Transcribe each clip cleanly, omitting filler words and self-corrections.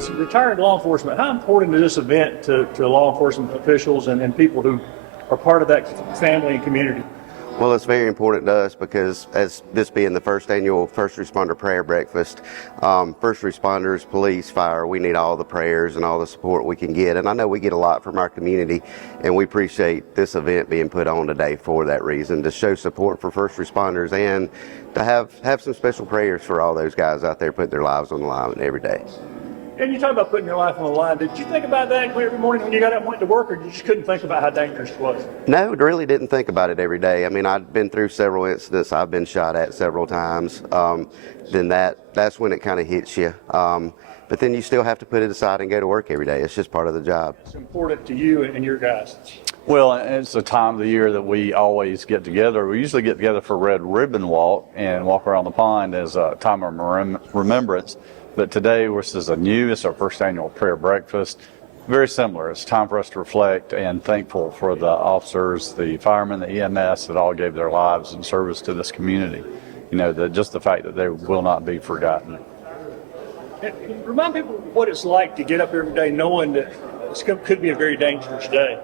as retired law enforcement, how important is this event to law enforcement officials and people who are part of that family and community? Well, it's very important to us because as this being the first annual First Responder Prayer Breakfast, first responders, police, fire, we need all the prayers and all the support we can get. And I know we get a lot from our community, and we appreciate this event being put on today for that reason, to show support for first responders and to have some special prayers for all those guys out there putting their lives on the line every day. And you talk about putting your life on the line. Did you think about that every morning when you got up and went to work, or you just couldn't think about how dangerous it was? No, really didn't think about it every day. I mean, I've been through several incidents. I've been shot at several times. Then that's when it kind of hits you. But then you still have to put it aside and go to work every day. It's just part of the job. It's important to you and your guys. Well, it's a time of the year that we always get together. We usually get together for Red Ribbon Walk and walk around the pond as a time of remembrance. But today, this is it's our first annual prayer breakfast. Very similar. It's time for us to reflect and thankful for the officers, the firemen, the EMS that all gave their lives in service to this community. You know, just the fact that they will not be forgotten. And remind people what it's like to get up every day knowing that this could be a very dangerous day.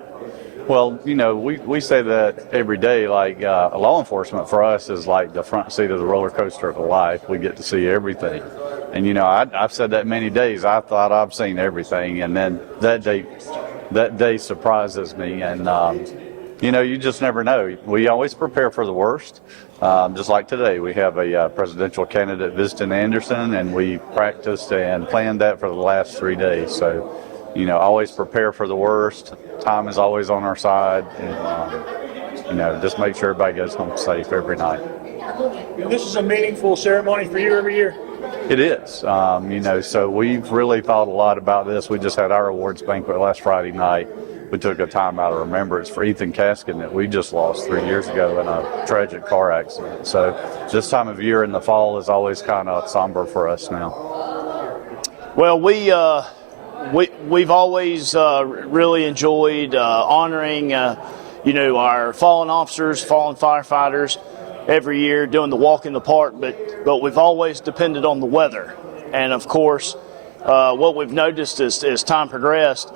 Well, you know, we say that every day, like law enforcement for us is like the front seat of the roller coaster of life. We get to see everything. And, you know, I've said that many days. I thought I've seen everything. And then that day surprises me. And, you know, you just never know. We always prepare for the worst. Just like today, we have a presidential candidate visiting Anderson, and we practiced and planned that for the last 3 days. So, you know, always prepare for the worst. Time is always on our side. And, you know, just make sure everybody goes home safe every night. This is a meaningful ceremony for you every year? It is. You know, so we've really thought a lot about this. We just had our awards banquet last Friday night. We took a time out of remembrance for Ethan Kaskin that we just lost 3 years ago in a tragic car accident. So this time of year in the fall is always kind of somber for us now. Well, we've always really enjoyed honoring, you know, our fallen officers, fallen firefighters every year doing the walk in the park, but we've always depended on the weather. And of course, what we've noticed as time progressed,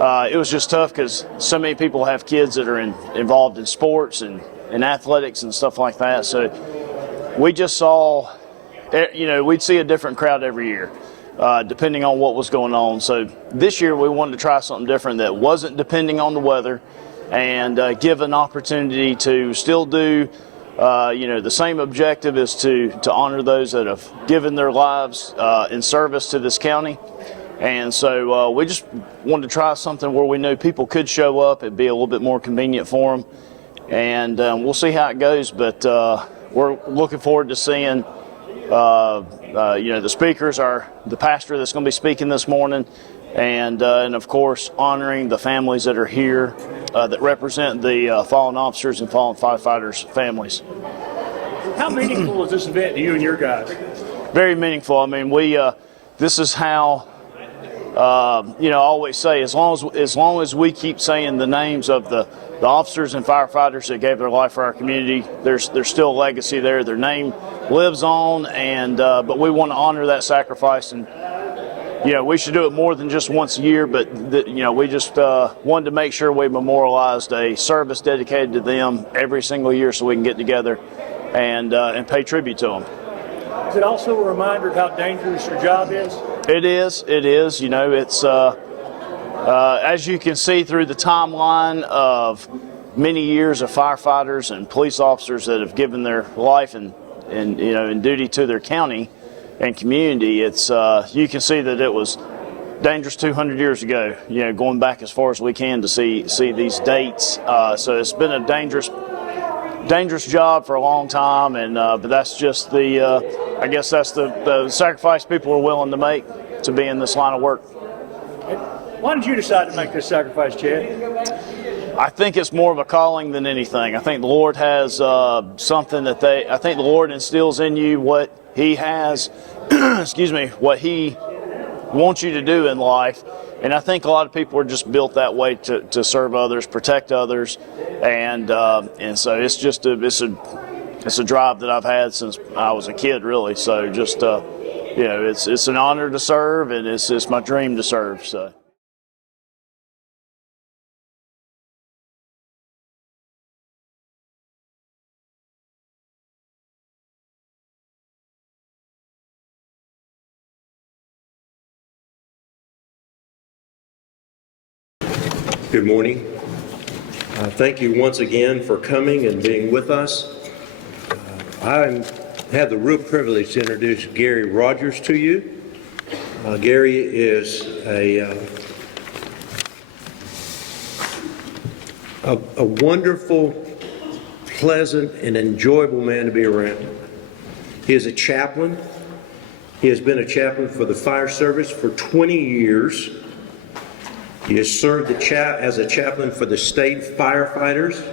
it was just tough because so many people have kids that are involved in sports and athletics and stuff like that. So we just saw, you know, we'd see a different crowd every year, depending on what was going on. So this year we wanted to try something different that wasn't depending on the weather and give an opportunity to still do you know, the same objective is to honor those that have given their lives in service to this county. And so we just wanted to try something where we knew people could show up. It'd be a little bit more convenient for them. And we'll see how it goes. But we're looking forward to seeing, you know, the speakers are the pastor that's going to be speaking this morning. And of course, honoring the families that are here that represent the fallen officers and fallen firefighters' families. How meaningful is this event to you and your guys? Very meaningful. I mean, this is how, you know, I always say, as long as we keep saying the names of the officers and firefighters that gave their life for our community, there's still a legacy there. Their name lives on, and but we want to honor that sacrifice. And you know, we should do it more than just once a year, but you know, we just wanted to make sure we memorialized a service dedicated to them every single year, so we can get together and pay tribute to them. Is it also a reminder of how dangerous your job is? It is. It is. You know, it's as you can see through the timeline of many years of firefighters and police officers that have given their life and you know, in duty to their county and community. It's you can see that it was dangerous 200 years ago, you know, going back as far as we can to see these dates. So it's been a dangerous job for a long time, and but that's just the I guess that's the sacrifice people are willing to make to be in this line of work. Why did you decide to make this sacrifice, Chad? I think it's more of a calling than anything. I think the Lord has something that I think the Lord instills in you what He has, excuse me, what He wants you to do in life. And I think a lot of people are just built that way to serve others, protect others, and so it's just it's a drive that I've had since I was a kid, really. So just it's an honor to serve, and it's my dream to serve. So. Good morning. Thank you once again for coming and being with us. I have the real privilege to introduce Gary Rogers to you. Gary is a wonderful, pleasant, and enjoyable man to be around. He is a chaplain. He has been a chaplain for the fire service for 20 years. He has served as a chaplain for the state firefighters.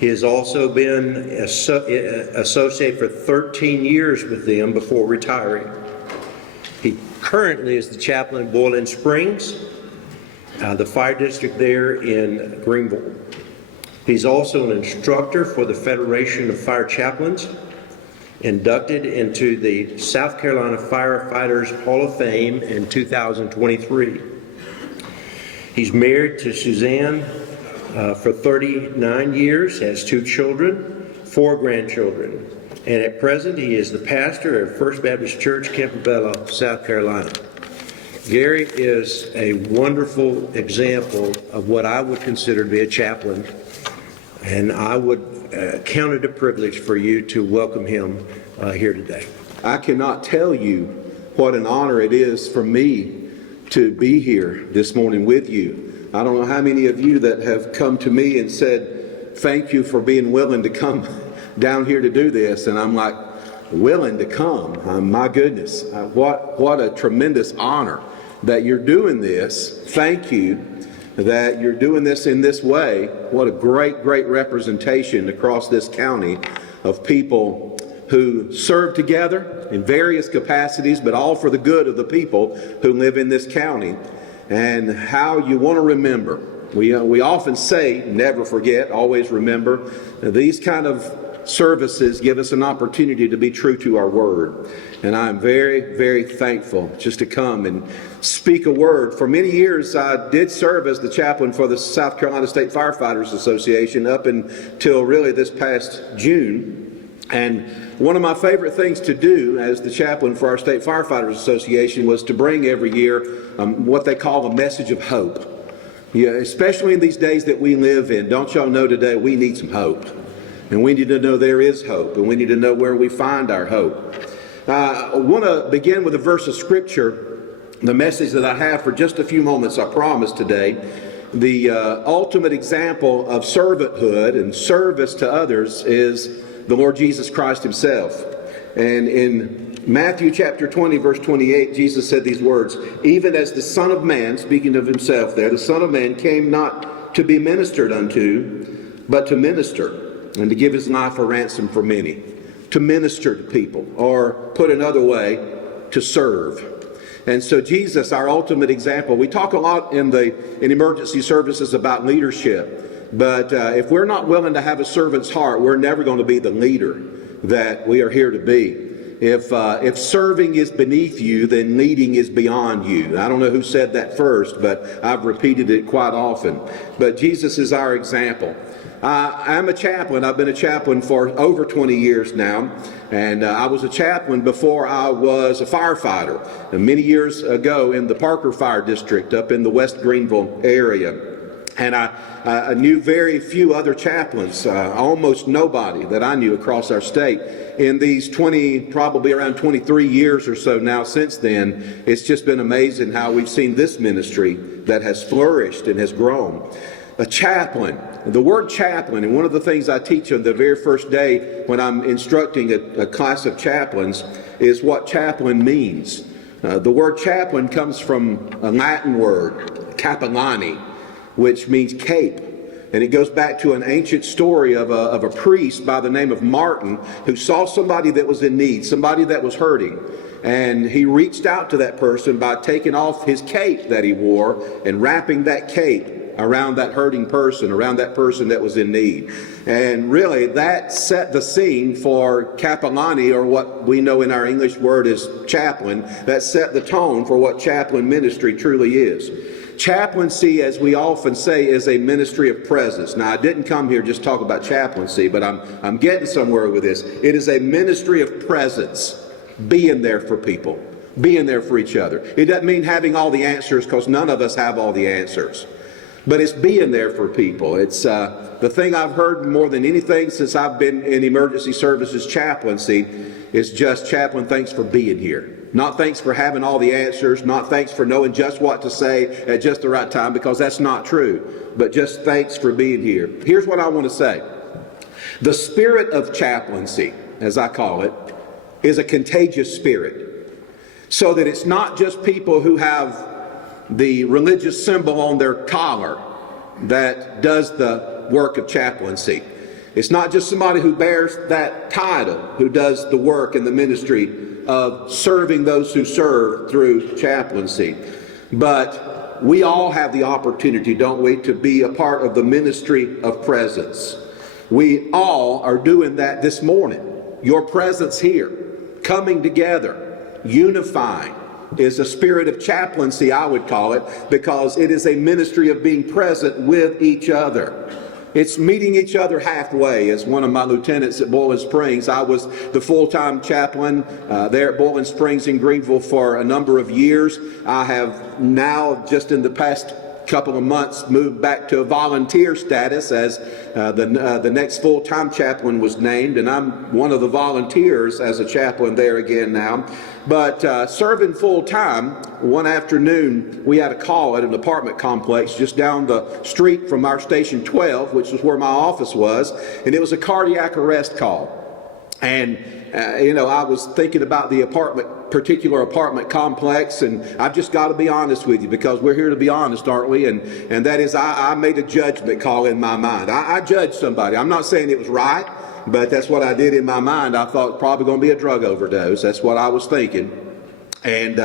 He has also been associated for 13 years with them before retiring. He currently is the chaplain in Boiling Springs, the fire district there in Greenville. He's also an instructor for the Federation of Fire Chaplains, inducted into the South Carolina Firefighters Hall of Fame in 2023. He's married to Suzanne for 39 years, has 2 children, 4 grandchildren, and at present he is the pastor of First Baptist Church, Campobello, South Carolina. Gary is a wonderful example of what I would consider to be a chaplain, and I would count it a privilege for you to welcome him here today. I cannot tell you what an honor it is for me to be here this morning with you. I don't know how many of you that have come to me and said, thank you for being willing to come down here to do this. And I'm like, willing to come? My goodness, what a tremendous honor that you're doing this. Thank you that you're doing this in this way. What a great, great representation across this county of people who serve together in various capacities, but all for the good of the people who live in this county. And how you want to remember. We often say, never forget, always remember. These kind of services give us an opportunity to be true to our word. And I'm very, very thankful just to come and speak a word. For many years, I did serve as the chaplain for the South Carolina State Firefighters Association up until really this past June. And one of my favorite things to do as the chaplain for our State Firefighters Association was to bring every year what they call a message of hope. Yeah, especially in these days that we live in. Don't y'all know today we need some hope. And we need to know there is hope. And we need to know where we find our hope. I want to begin with a verse of Scripture. The message that I have for just a few moments, I promise today. The ultimate example of servanthood and service to others is the Lord Jesus Christ himself. And in Matthew chapter 20, verse 28, Jesus said these words, even as the Son of Man, speaking of himself there, the Son of Man came not to be ministered unto, but to minister, and to give his life a ransom for many. To minister to people, or put another way, to serve. And so Jesus, our ultimate example, we talk a lot in emergency services about leadership. But if we're not willing to have a servant's heart, we're never going to be the leader that we are here to be. If serving is beneath you, then leading is beyond you. I don't know who said that first, but I've repeated it quite often. But Jesus is our example. I'm a chaplain. I've been a chaplain for over 20 years now. And I was a chaplain before I was a firefighter. And many years ago in the Parker Fire District up in the West Greenville area. And I knew very few other chaplains, almost nobody that I knew across our state. In these probably around 23 years or so now since then, it's just been amazing how we've seen this ministry that has flourished and has grown. A chaplain, the word chaplain, and one of the things I teach on the very first day when I'm instructing a class of chaplains is what chaplain means. The word chaplain comes from a Latin word, capellani, which means cape. And it goes back to an ancient story of a priest by the name of Martin who saw somebody that was in need, somebody that was hurting. And he reached out to that person by taking off his cape that he wore and wrapping that cape around that hurting person, around that person that was in need. And really, that set the scene for capellani, or what we know in our English word as chaplain. That set the tone for what chaplain ministry truly is. Chaplaincy, as we often say, is a ministry of presence. Now, I didn't come here just to talk about chaplaincy, but I'm getting somewhere with this. It is a ministry of presence, being there for people, being there for each other. It doesn't mean having all the answers, because none of us have all the answers. But it's being there for people. It's the thing I've heard more than anything since I've been in emergency services chaplaincy is just, chaplain, thanks for being here. Not thanks for having all the answers, not thanks for knowing just what to say at just the right time, because that's not true, but just thanks for being here. Here's what I want to say. The spirit of chaplaincy, as I call it, is a contagious spirit, so that it's not just people who have the religious symbol on their collar that does the work of chaplaincy. It's not just somebody who bears that title who does the work and the ministry of serving those who serve through chaplaincy. But we all have the opportunity, don't we, to be a part of the ministry of presence. We all are doing that this morning. Your presence here, coming together, unifying, is a spirit of chaplaincy, I would call it, because it is a ministry of being present with each other. It's meeting each other halfway. As one of my lieutenants at Boiling Springs, I was the full-time chaplain there at Boiling Springs in Greenville for a number of years. I have now, just in the past couple of months, moved back to a volunteer status as the next full-time chaplain was named, and I'm one of the volunteers as a chaplain there again now. But serving full-time, one afternoon we had a call at an apartment complex just down the street from our Station 12, which is where my office was, and it was a cardiac arrest call. And I was thinking about the particular apartment complex, and I've just got to be honest with you, because we're here to be honest, aren't we? And that is, I made a judgment call in my mind. I judged somebody. I'm not saying it was right, but that's what I did in my mind. I thought probably going to be a drug overdose. That's what I was thinking. And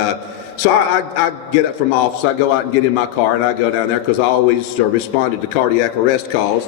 so I get up from my office, I go out and get in my car, and I go down there, because I always responded to cardiac arrest calls.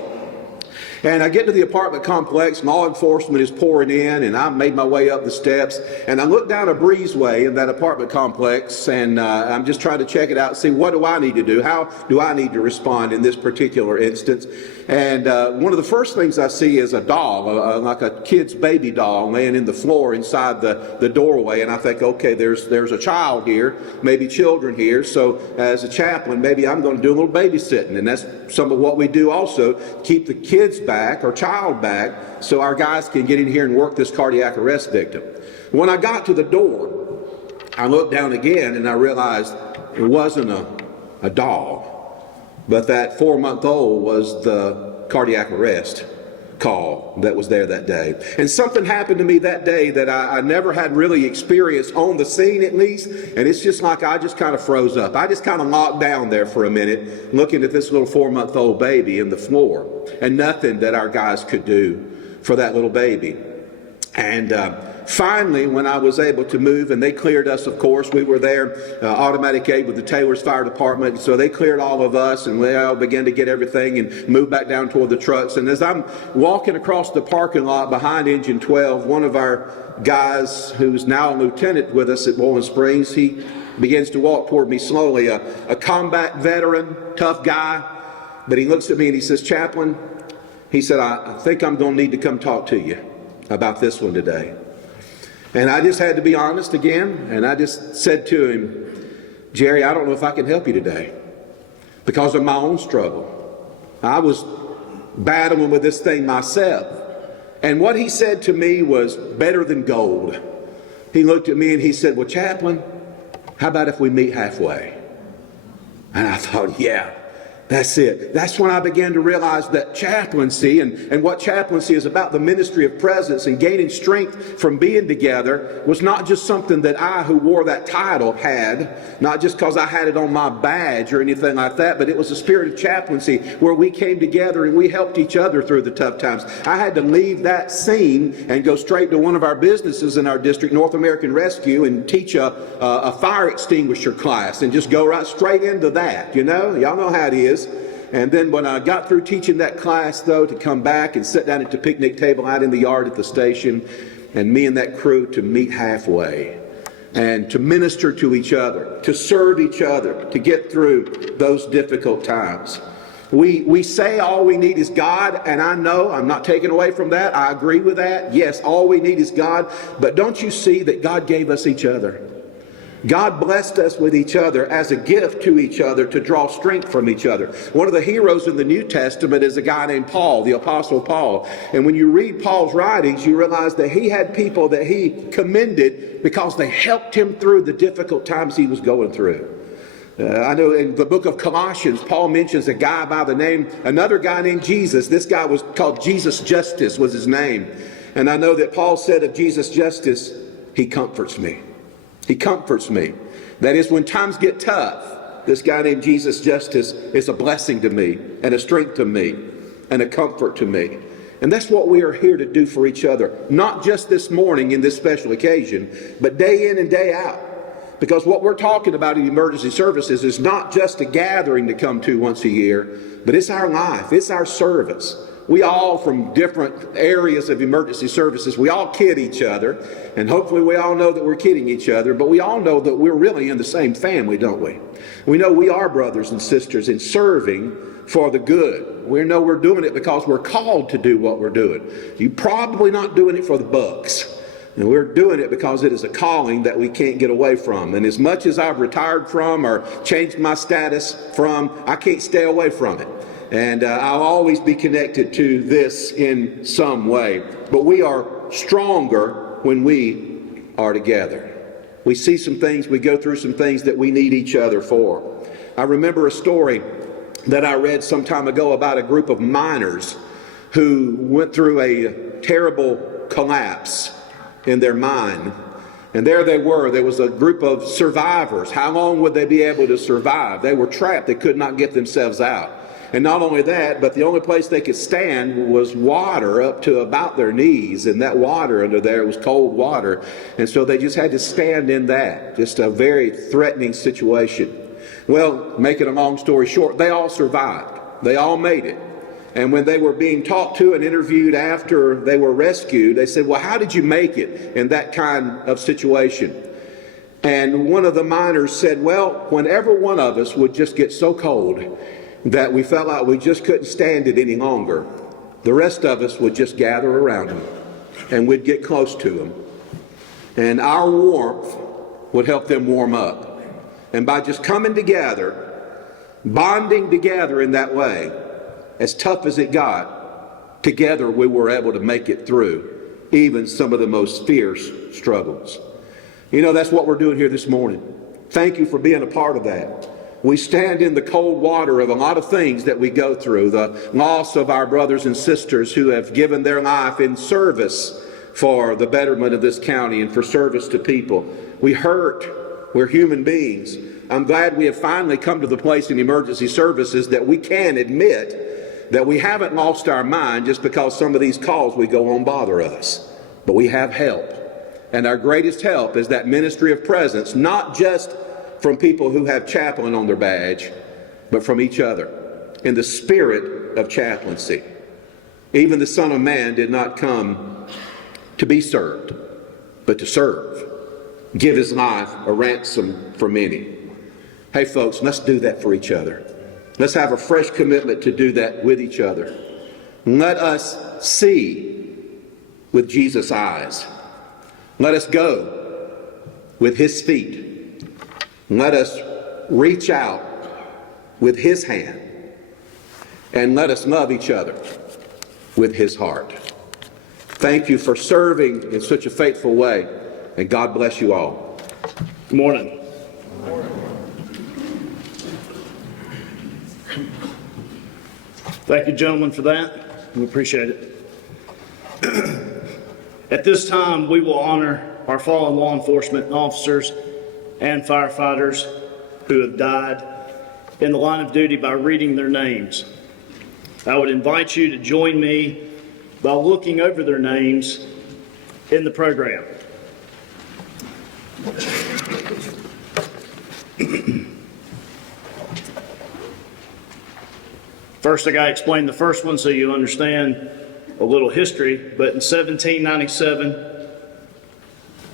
And I get to the apartment complex, and law enforcement is pouring in, and I made my way up the steps, and I look down a breezeway in that apartment complex, and I'm just trying to check it out and see, what do I need to do? How do I need to respond in this particular instance? And one of the first things I see is a doll, like a kid's baby doll, laying in the floor inside the doorway, and I think, okay, there's a child here, maybe children here, so as a chaplain, maybe I'm going to do a little babysitting, and that's some of what we do also, keep the kids back, or child back, so our guys can get in here and work this cardiac arrest victim. When I got to the door, I looked down again and I realized it wasn't a doll, but that 4-month-old was the cardiac arrest call that was there that day. And something happened to me that day that I never had really experienced on the scene, at least, and it's just like I just kind of froze up. I just kind of locked down there for a minute, looking at this little 4-month-old baby in the floor, and nothing that our guys could do for that little baby. And finally, when I was able to move, and they cleared us, of course, we were there, automatic aid with the Taylor's Fire Department, so they cleared all of us, and we all began to get everything and move back down toward the trucks. And as I'm walking across the parking lot behind Engine 12, one of our guys, who's now a lieutenant with us at Boiling Springs, he begins to walk toward me slowly, a combat veteran, tough guy, but he looks at me and he says, "Chaplain," he said, I think I'm going to need to come talk to you about this one today." And I just had to be honest again, and I just said to him, "Jerry, I don't know if I can help you today because of my own struggle. I was battling with this thing myself." And what he said to me was better than gold. He looked at me and he said, "Well, Chaplain, how about if we meet halfway?" And I thought, yeah, that's it. That's when I began to realize that chaplaincy and what chaplaincy is about, the ministry of presence and gaining strength from being together, was not just something that I, who wore that title, had, not just because I had it on my badge or anything like that, but it was a spirit of chaplaincy where we came together and we helped each other through the tough times. I had to leave that scene and go straight to one of our businesses in our district, North American Rescue, and teach a fire extinguisher class and just go right straight into that. Y'all know how it is. And then when I got through teaching that class, though, to come back and sit down at the picnic table out in the yard at the station, and me and that crew to meet halfway and to minister to each other, to serve each other, to get through those difficult times. We say all we need is God, and I know, I'm not taking away from that. I agree with that. Yes, all we need is God. But don't you see that God gave us each other? God blessed us with each other as a gift to each other to draw strength from each other. One of the heroes in the New Testament is a guy named Paul, the Apostle Paul. And when you read Paul's writings, you realize that he had people that he commended because they helped him through the difficult times he was going through. I know in the book of Colossians, Paul mentions a guy by the name, another guy named Jesus. This guy was called Jesus Justice was his name. And I know that Paul said of Jesus Justice, he comforts me. He comforts me. That is, when times get tough, this guy named Jesus Justice is a blessing to me and a strength to me and a comfort to me. And that's what we are here to do for each other. Not just this morning in this special occasion, but day in and day out. Because what we're talking about in emergency services is not just a gathering to come to once a year, but it's our life, it's our service. We all, from different areas of emergency services, we all kid each other, and hopefully we all know that we're kidding each other, but we all know that we're really in the same family, don't we? We know we are brothers and sisters in serving for the good. We know we're doing it because we're called to do what we're doing. You're probably not doing it for the bucks. And we're doing it because it is a calling that we can't get away from. And as much as I've retired from or changed my status from, I can't stay away from it. And I'll always be connected to this in some way. But we are stronger when we are together. We see some things, we go through some things that we need each other for. I remember a story that I read some time ago about a group of miners who went through a terrible collapse in their mine. And there they were. There was a group of survivors. How long would they be able to survive? They were trapped. They could not get themselves out. And not only that, but the only place they could stand was water up to about their knees. And that water under there was cold water. And so they just had to stand in that. Just a very threatening situation. Well, making a long story short, they all survived. They all made it. And when they were being talked to and interviewed after they were rescued, they said, well, how did you make it in that kind of situation? And one of the miners said, well, whenever one of us would just get so cold that we felt like we just couldn't stand it any longer, the rest of us would just gather around him and we'd get close to him. And our warmth would help them warm up. And by just coming together, bonding together in that way, as tough as it got, together we were able to make it through even some of the most fierce struggles. You know, that's what we're doing here this morning. Thank you for being a part of that. We stand in the cold water of a lot of things that we go through, the loss of our brothers and sisters who have given their life in service for the betterment of this county and for service to people. We hurt. We're human beings. I'm glad we have finally come to the place in emergency services that we can admit that we haven't lost our mind just because some of these calls we go on bother us. But we have help. And our greatest help is that ministry of presence, not just from people who have chaplain on their badge, but from each other in the spirit of chaplaincy. Even the Son of Man did not come to be served, but to serve, give his life a ransom for many. Hey folks, let's do that for each other. Let's have a fresh commitment to do that with each other. Let us see with Jesus' eyes. Let us go with his feet. Let us reach out with his hand. And let us love each other with his heart. Thank you for serving in such a faithful way, and God bless you all. Good morning. Thank you, gentlemen, for that. We appreciate it. At this time, we will honor our fallen law enforcement officers and firefighters who have died in the line of duty by reading their names. I would invite you to join me by looking over their names in the program. First, I got to explain the first one so you understand a little history. But in 1797,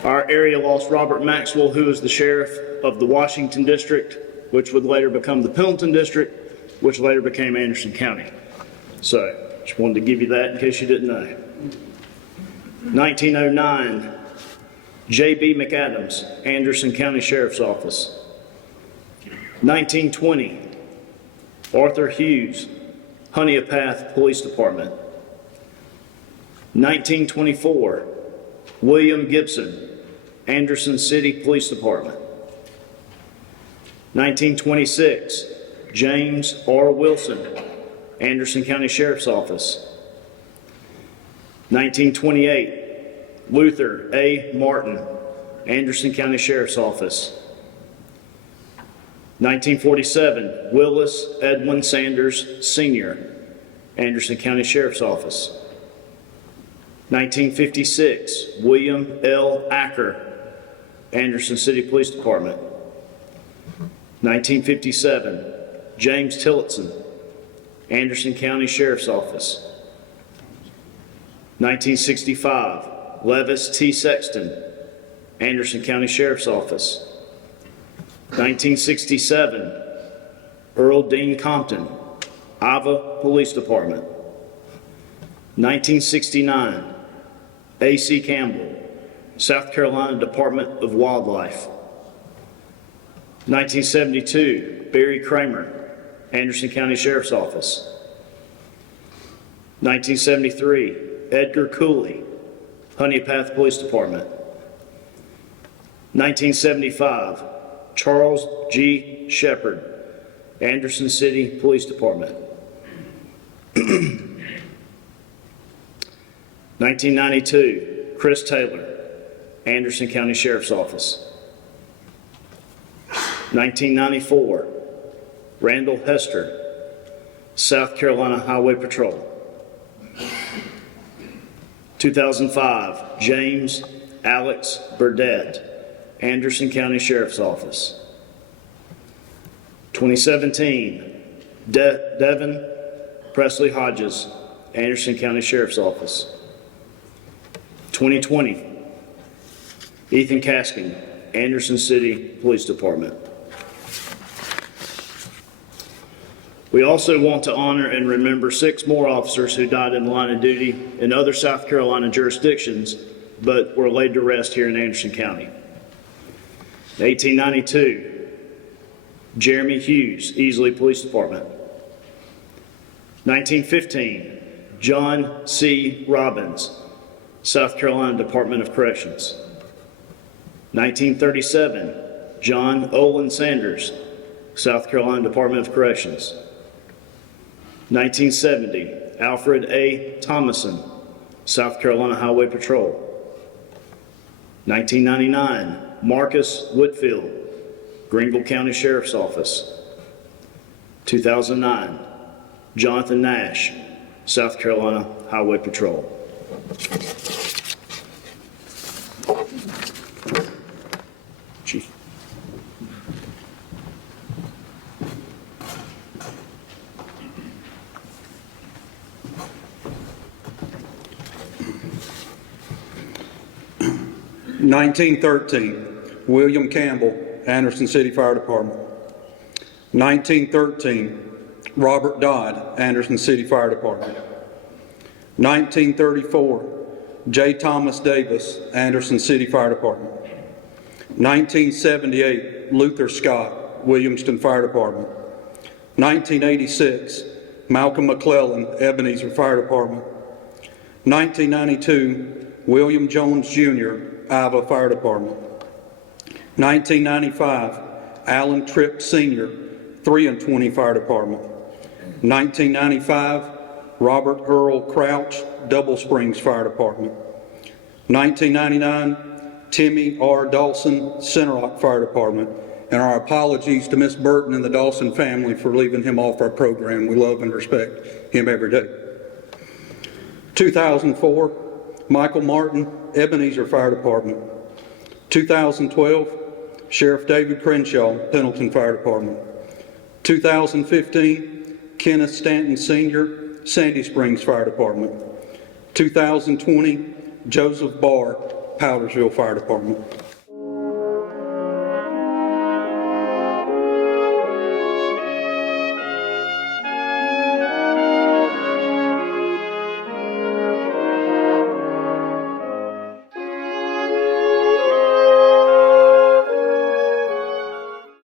our area lost Robert Maxwell, who was the sheriff of the Washington District, which would later become the Pendleton District, which later became Anderson County. So, just wanted to give you that in case you didn't know. 1909, J.B. McAdams, Anderson County Sheriff's Office. 1920, Arthur Hughes, Honeypath Police Department. 1924, William Gibson, Anderson City Police Department. 1926, James R. Wilson, Anderson County Sheriff's Office. 1928, Luther A. Martin, Anderson County Sheriff's Office. 1947, Willis Edwin Sanders, Sr., Anderson County Sheriff's Office. 1956, William L. Acker, Anderson City Police Department. 1957, James Tillotson, Anderson County Sheriff's Office. 1965, Levis T. Sexton, Anderson County Sheriff's Office. 1967, Earl Dean Compton, Ava Police Department. 1969, A.C. Campbell, South Carolina Department of Wildlife. 1972, Barry Kramer, Anderson County Sheriff's Office. 1973, Edgar Cooley, Honeypath Police Department. 1975, Charles G. Shepard, Anderson City Police Department. 1992, Chris Taylor, Anderson County Sheriff's Office. 1994, Randall Hester, South Carolina Highway Patrol. 2005, James Alex Burdett, Anderson County Sheriff's Office. 2017, Devin Presley Hodges, Anderson County Sheriff's Office. 2020, Ethan Kaskin, Anderson City Police Department. We also want to honor and remember 6 more officers who died in the line of duty in other South Carolina jurisdictions, but were laid to rest here in Anderson County. 1892, Jeremy Hughes, Easley Police Department. 1915, John C. Robbins, South Carolina Department of Corrections. 1937, John Olin Sanders, South Carolina Department of Corrections. 1970, Alfred A. Thomason, South Carolina Highway Patrol. 1999, Marcus Whitfield, Greenville County Sheriff's Office. 2009, Jonathan Nash, South Carolina Highway Patrol. Chief. In 1913, William Campbell, Anderson City Fire Department. 1913, Robert Dodd, Anderson City Fire Department. 1934, J. Thomas Davis, Anderson City Fire Department. 1978, Luther Scott, Williamston Fire Department. 1986, Malcolm McClellan, Ebenezer Fire Department. 1992, William Jones Jr., Iowa Fire Department. 1995, Alan Tripp Sr., 3 and 20 Fire Department. 1995, Robert Earl Crouch, Double Springs Fire Department. 1999, Timmy R. Dawson, Center Rock Fire Department. And our apologies to Miss Burton and the Dawson family for leaving him off our program. We love and respect him every day. 2004, Michael Martin, Ebenezer Fire Department. 2012, Sheriff David Crenshaw, Pendleton Fire Department. 2015, Kenneth Stanton Sr., Sandy Springs Fire Department. 2020, Joseph Barr, Powdersville Fire Department.